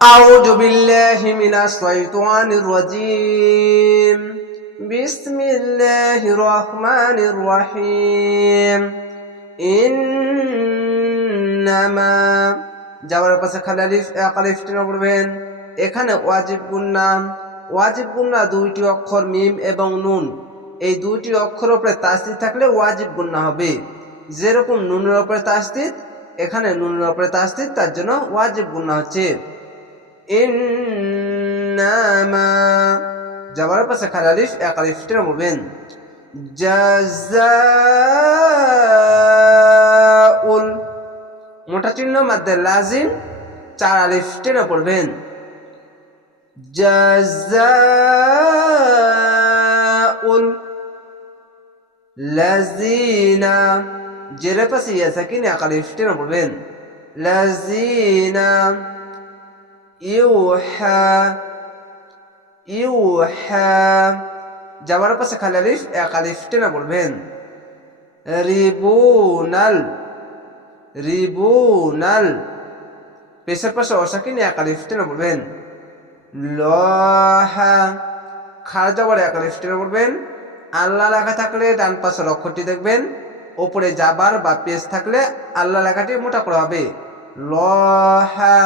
أعوذ بالله من الشيطان الرجيم بسم الله الرحمن الرحيم إنما যাওয়ার পাশে খালি আলিফ এক আলিফ টেনে পড়বেন এখানে ওয়াজিব গুন্না ওয়াজিব গুন্না দুইটি অক্ষর মিম এবং নুন এই দুইটি অক্ষর উপরে তাসদিদ থাকলে ওয়াজিব গুন্না হবে যেরকম নুনের উপরে তাসদিদ এখানে নুনের উপরে তাসদিদ তার জন্য ওয়াজিব গুন্না হচ্ছে যাবার পাশে খালি আলিফ এক আলিফ টেনে জাজাউল মোটা চিহ্ন মাদ্দে লাজিম চার আলিফ টেনে পড়বেন জাজাউল লাজিনা জেরে পাশে ইয়া সাকিন এক আলিফ টেনে পড়বেন লাজিনা ইউহা যাবার পাশে খালি আলিফ, এক আলিফ টেনে পড়বেন রিবুনাল রিবুনাল। পেশার পাশে অসাকিন, এক আলিফ টেনে পড়বেন লহা, খার যাবার এক আলিফ টেনে পড়বেন আল্লাহ লেখা থাকলে ডান পাশের অক্ষরটি দেখবেন। ওপরে যাবার বা পেশ থাকলে আল্লাহ লেখাটি মোটা করা হবে। লহা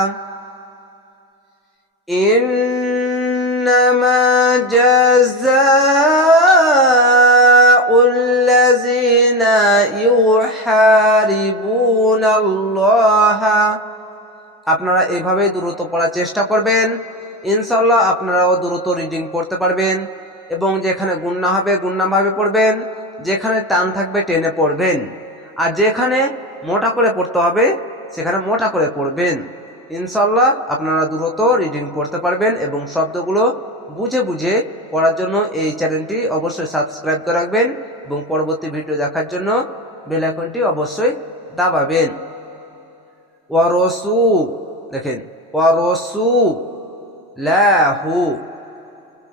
إنما جزاء الذين يحاربون الله আপনারা এভাবে দ্রুত পড়ার চেষ্টা করবেন ইনশাল্লাহ আপনারাও দ্রুত রিডিং পড়তে পারবেন এবং যেখানে গুন্না হবে গুন্নাভাবে পড়বেন যেখানে টান থাকবে টেনে পড়বেন আর যেখানে মোটা করে পড়তে হবে সেখানে মোটা করে পড়বেন ইনশাল্লাহ আপনারা দ্রুত রিডিং পড়তে পারবেন এবং শব্দগুলো বুঝে বুঝে পড়ার জন্য এই চ্যানেলটি অবশ্যই সাবস্ক্রাইব করে রাখবেন এবং পরবর্তী ভিডিও দেখার জন্য বেল আইকনটি অবশ্যই দাবাবেন। ওয়ারসু, দেখেন, ওয়ারসু লাহু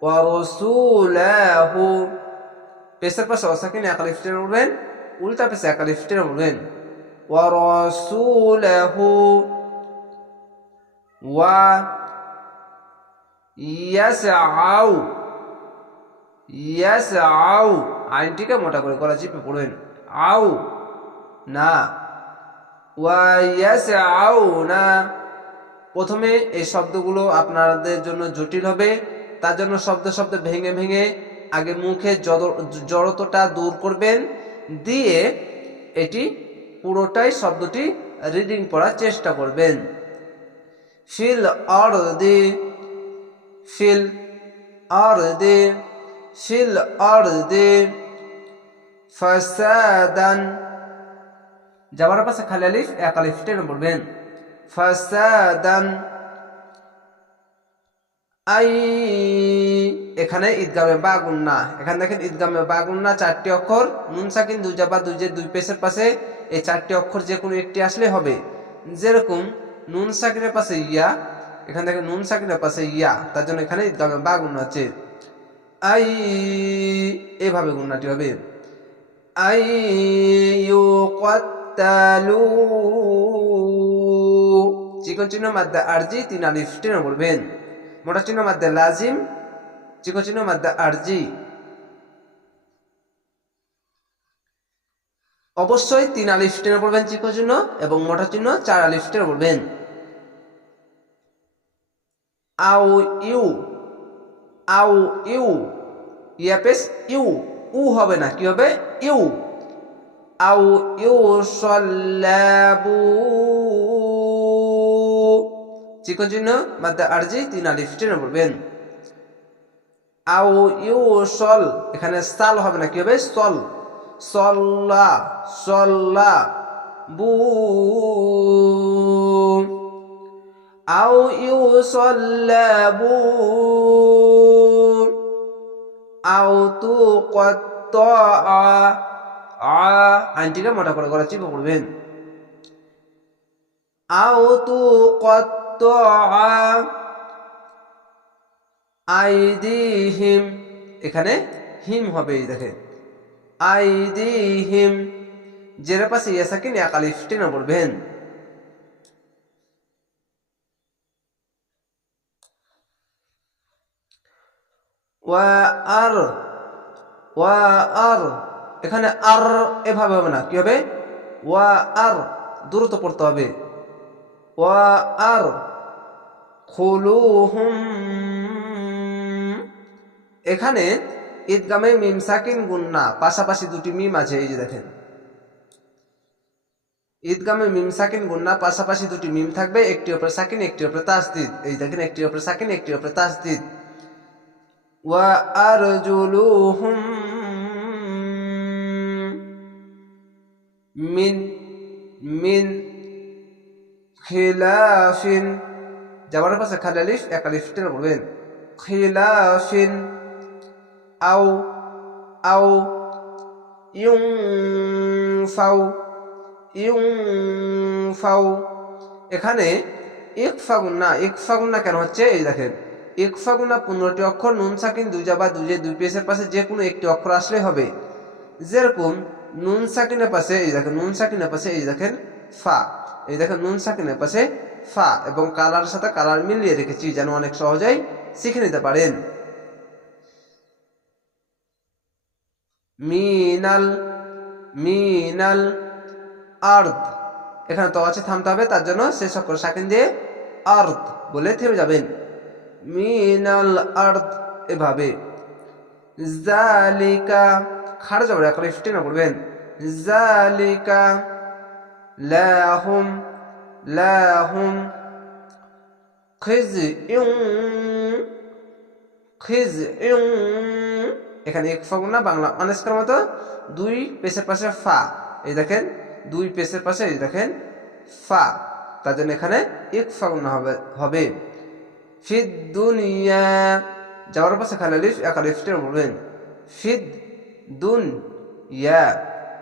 ওয়ারসু লাহু। পেশার পাশে অসাকিন একালিফ টেনে উঠবেন, উল্টা পেশে একালিফ টেনে উঠবেন। ওয়ারসু লাহু। ইয়াসআউ ইয়াসআউ আইনটিকে মোটা করে গলা চিপে পড়বেন। আউ না। ওয়া ইয়াসআউ না। প্রথমে এই শব্দগুলো আপনাদের জন্য জটিল হবে। তার জন্য শব্দ শব্দ ভেঙে ভেঙে আগে মুখে জড়- জড়তটা দূর করবেন। দিয়ে এটি পুরোটাই শব্দটি রিডিং পড়ার চেষ্টা করবেন। ফিল অর্দে ফিল অর্দে ফিল অর্দে ফাসাদান, যাবার পাশে খালি আলিফ, এক আলিফ টেনে পড়বেন ফাসাদান, আই, এখানে ঈদগামে বা গুন্না এখানে দেখেন ঈদগামে বা গুন্না চারটি অক্ষর। নুন, সাকিন, দুই জাবা দুই দুই পেশের পাশে এই চারটি অক্ষর যে কোনো একটি আসলে হবে। যেরকম নুন সাকিনের পাশে ইয়া, এখান থেকে নুন সাকিনের পাশে ইয়া, তার জন্য এখানে ঈদগামে বা গুন্না আছে। আই, এভাবে গুন্নাটি হবে। আই ইউকাত্তালু, চিকন চিহ্ন মাদ্দা আরজি তিন আলিফ, টেনে বলবেন। মোটা চিহ্ন মাদ্দা লাজিম, চিকন চিহ্ন মাদ্দা আরজি। অবশ্যই তিন আলিফ টেনে পড়বেন চিকন চিহ্ন এবং মোটা চিহ্ন চার আলিফ টেনে পড়বেন আউ, ইউ আউ, ইউ, ইয়াপেস, ইউ, উ হবে না, কি হবে? ইউ। আউ, ইউ, সল্লাবু। চিকন চিহ্ন, মাদ্দা আরজি, তিন আলিফ টেনে পড়বেন আউ, ইউ, সল, এখানে সাল হবে না, কি হবে? সল। সল্লা সল্লা বু আউ ইউ সল্লাবু আউ তু কত আ আ। আইনটিকে মোটা করে করা চিপে পড়বেন। আউ তু কত আ, আইদিহিম। এখানে হিম হবে দেখেন। আইদিহিম জেরের পাশে ইয়াসাকিন এক আলিফ টেনে পড়বেন ওয়া আর ওয়া আর এখানে আর এভাবে হবে না। কি হবে? ওয়া আর দ্রুত পড়তে হবে। ওয়া আর খুলুহুম। এখানে ঈদগামে মিম সাকিন গুন্না, পাশাপাশি দুটি মিম আছে, এই যে দেখেন। ঈদগামে মিম সাকিন গুন্না, পাশাপাশি দুটি মিম থাকবে, একটি ওপরে সাকিন, একটি ওপরে তাসদিদ। এই দেখেন, একটি ওপরে সাকিন, একটি ওপরে তাসদিদ। ওয়া আরজুলুহুম মিন মিন খিলাফিন। যাবার পাশে খালালিফ একালিফ টেনে বলবেন। খিলাফিন আও আও ইউং ফাউ ইউং ফাউ এখানে ইকফা গুন্না ইকফা গুন্না কেন হচ্ছে? এই দেখেন ইকফা গুন্না পনেরোটি অক্ষর, নুন, সাকিন দুজা বা দুজে দুই পেসের পাশে যে কোনো একটি অক্ষর আসলে হবে। যেরকম নুন, সাকিনের পাশে, এই দেখেন, নুন, সাকিনের পাশে, এই দেখেন, ফা। এই দেখেন, নুন, সাকিনের পাশে ফা এবং কালার সাথে কালার মিলিয়ে রেখেছি যেন অনেক সহজেই শিখে নিতে পারেন। মিনাল মিনাল আর্দ। এখানে তো আছে থামতে হবে, তার জন্য শেষ অক্ষর সাকিন দিয়ে আর্দ বলে থেমে যাবেন। মিনাল আর্দ এভাবে। জালিকা, খাড়া যাবে এখন ফিফটিন পড়বেন। জালিকা, লাহুম লাহুম খিজইউন খিজইউন এখানে এক না বাংলা অনেস্কার মতো দুই পেশের পাশে ফা, এই দেখেন, দুই পেশের পাশে, এই দেখেন, ফা, তার জন্য এখানে এক ফাগুন হবে হবে। ফিদ দুনিয়া, যাওয়ার পাশে খালি লিফ, একা লিফটের বলবেন। ফিদ দুন ইয়া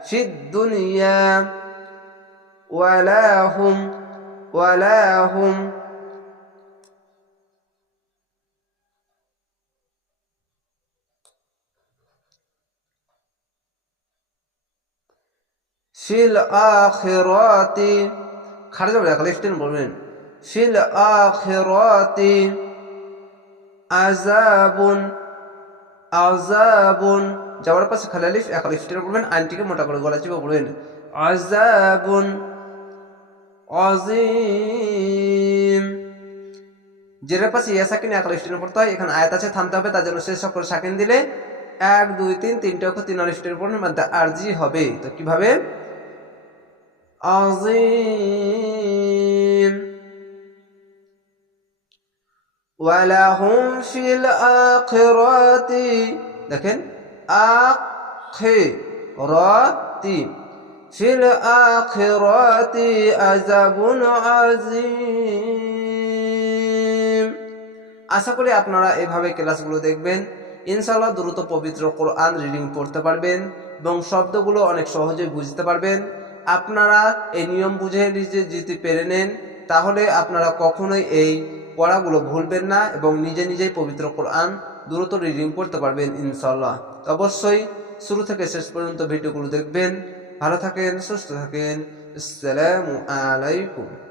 ফিদ দুনিয়া, ওয়ালাহুম ওয়ালাহুম। ফিল আখিরাতি, খাড়া যাবে একা লিফটেন বলবেন। ফিল আখিরাতি আজাবুন আজাবুন যাওয়ার পাশে খালি আলিফ, এক আলিফ বলবেন, আইনটিকে মোটা করে গলা চিপে বলবেন। আজাবুন আজিম জেরের পাশে ইয়া সাকিন এক আলিফ পড়তে হয়, এখানে আয়াত আছে, থামতে হবে, তার জন্য শেষ অক্ষর সাকিন দিলে এক, দুই, তিন, তিনটে অক্ষর তিন আলিফ টেনে পড়বেন মানে আরজি হবে। তো কীভাবে? আজিম ওয়ালাহুম ফিল আখিরাতি দেখেন আখিরাতি ফিল আখিরাতি আযাবুন আযীম আশা করি আপনারা এভাবে ক্লাসগুলো দেখবেন। ইনশাআল্লাহ দ্রুত পবিত্র কোরআন রিডিং পড়তে পারবেন এবং শব্দগুলো অনেক সহজেই বুঝতে পারবেন। আপনারা এই নিয়ম বুঝে নিজে যদি পেরে নেন, তাহলে আপনারা কখনোই এই পড়াগুলো ভুলবেন না এবং নিজে নিজেই পবিত্র কোরআন দ্রুত রিডিং করতে পারবেন ইনশাল্লাহ অবশ্যই শুরু থেকে শেষ পর্যন্ত ভিডিওগুলো দেখবেন। ভালো থাকেন, সুস্থ থাকেন। আসসালামু আলাইকুম।